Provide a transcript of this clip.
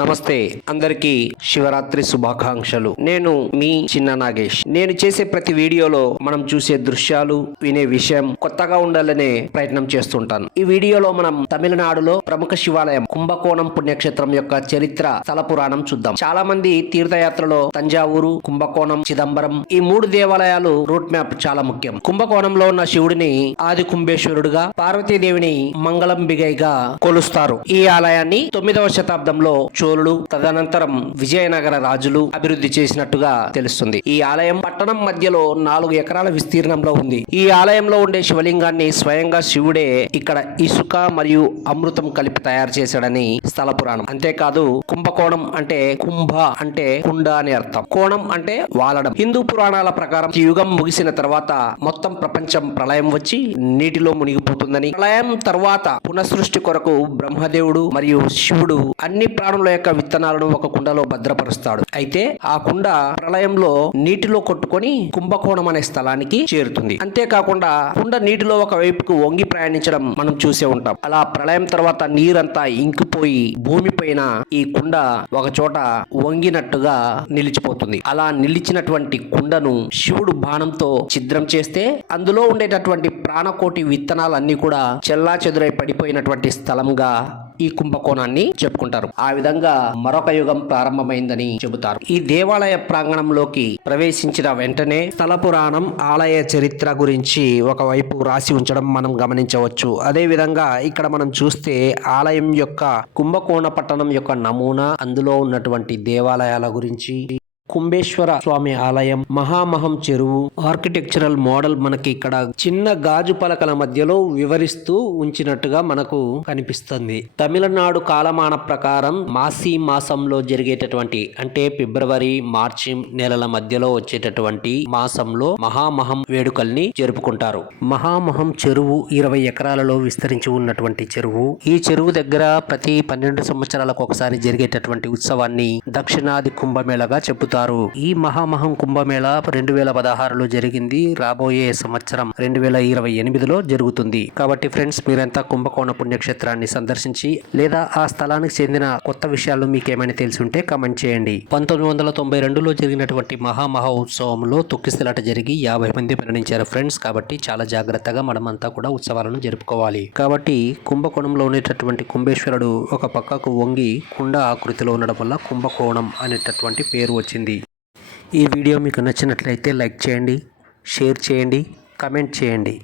నమస్తే అందరికీ శివరాత్రి శుభాకాంక్షలు. నేను మీ చిన్న నాగేష్. నేను చేసే ప్రతి వీడియోలో మనం చూసే దృశ్యాలు, వినే విషయం కొత్తగా ఉండాలనే ప్రయత్నం చేస్తుంటాను. ఈ వీడియోలో మనం తమిళనాడులో ప్రముఖ శివాలయం కుంభకోణం పుణ్యక్షేత్రం యొక్క చరిత్ర, స్థల పురాణం చూద్దాం. చాలా మంది తీర్థయాత్రలో తంజావూరు, కుంభకోణం, చిదంబరం ఈ మూడు దేవాలయాలు రూట్ మ్యాప్ చాలా ముఖ్యం. కుంభకోణంలో ఉన్న శివుడిని ఆది కుంభేశ్వరుడుగా, పార్వతీదేవిని మంగళంబిగైగా కొలుస్తారు. ఈ ఆలయాన్ని 9వ శతాబ్దంలో చోళులు, తదనంతరం విజయనగర రాజులు అభివృద్ధి చేసినట్టుగా తెలుస్తుంది. ఈ ఆలయం పట్టణం మధ్యలో 4 ఎకరాల విస్తీర్ణంలో ఉంది. ఈ ఆలయంలో ఉండే శివలింగాన్ని స్వయంగా శివుడే ఇక్కడ ఇసుక మరియు అమృతం కలిపి తయారు చేశాడని స్థల పురాణం. అంతేకాదు కుంభకోణం అంటే కుంభ అంటే కుండ అని అర్థం, కోణం అంటే వాలడం. హిందూ పురాణాల ప్రకారం ఈ యుగం ముగిసిన తర్వాత మొత్తం ప్రపంచం ప్రళయం వచ్చి నీటిలో మునిగిపోతుందని, ప్రళయం తర్వాత పునఃసృష్టి కొరకు బ్రహ్మదేవుడు మరియు శివుడు అన్ని ప్రాణుల యొక్క విత్తనాలను ఒక కుండలో భద్రపరుస్తాడు. అయితే ఆ కుండ ప్రళయంలో నీటిలో కొట్టుకొని కుంభకోణం అనే స్థలానికి చేరుతుంది. అంతేకాకుండా కుండ నీటిలో ఒక వైపుకు వంగి ప్రయాణించడం మనం చూసే ఉంటాం. అలా ప్రళయం తర్వాత నీరంతా ఇంకిపోయి భూమిపైన ఈ కుండ ఒక చోట వంగినట్టుగా నిలిచిపోతుంది. అలా నిలిచినటువంటి కుండను శివుడు బాణంతో ఛిద్రం చేస్తే అందులో ఉండేటటువంటి ప్రాణకోటి విత్తనాలన్నీ కూడా చెల్లా చెదురై పడిపోయినటువంటి స్థలంగా ఈ కుంభకోణాన్ని చెప్పుకుంటారు. ఆ విధంగా మరొక యుగం ప్రారంభమైందని చెబుతారు. ఈ దేవాలయ ప్రాంగణంలోకి ప్రవేశించిన వెంటనే స్థల పురాణం, ఆలయ చరిత్ర గురించి ఒకవైపు రాసి ఉంచడం మనం గమనించవచ్చు. అదే విధంగా ఇక్కడ మనం చూస్తే ఆలయం యొక్క కుంభకోణ పట్టణం యొక్క నమూనా, అందులో ఉన్నటువంటి దేవాలయాల గురించి, కుంభేశ్వర స్వామి ఆలయం, మహామహం చెరువు ఆర్కిటెక్చరల్ మోడల్ మనకి ఇక్కడ చిన్న గాజు పలకల మధ్యలో వివరిస్తూ ఉంచినట్టుగా మనకు కనిపిస్తుంది. తమిళనాడు కాలమాన ప్రకారం మాసి మాసంలో జరిగేటటువంటి అంటే ఫిబ్రవరి, మార్చి నెలల మధ్యలో వచ్చేటటువంటి మాసంలో మహామహం వేడుకల్ని జరుపుకుంటారు. మహామహం చెరువు 20 ఎకరాలలో విస్తరించి ఉన్నటువంటి చెరువు. ఈ చెరువు దగ్గర ప్రతి 12 సంవత్సరాలకు ఒకసారి జరిగేటటువంటి ఉత్సవాన్ని దక్షిణాది కుంభమేళగా చెబుతారు. ఈ మహామహం కుంభమేళ 2016లో జరిగింది. రాబోయే సంవత్సరం 2028లో జరుగుతుంది. కాబట్టి ఫ్రెండ్స్, మీరంతా కుంభకోణ పుణ్యక్షేత్రాన్ని సందర్శించి లేదా ఆ స్థలానికి చెందిన కొత్త విషయాలు మీకు ఏమైనా తెలిసి ఉంటే కామెంట్ చేయండి. 1992లో జరిగినటువంటి మహామహోత్సవంలో తొక్కిసలాట జరిగి 50 మంది మరణించారు ఫ్రెండ్స్. కాబట్టి చాలా జాగ్రత్తగా మనమంతా కూడా ఉత్సవాలను జరుపుకోవాలి. కాబట్టి కుంభకోణంలో ఉండేటటువంటి కుంభేశ్వరుడు ఒక పక్కకు వంగి కుండ ఆకృతిలో ఉండడం వల్ల కుంభకోణం అనేటటువంటి పేరు వచ్చింది. ఈ వీడియో మీకు నచ్చినట్లయితే లైక్ చేయండి, షేర్ చేయండి, కమెంట్ చేయండి.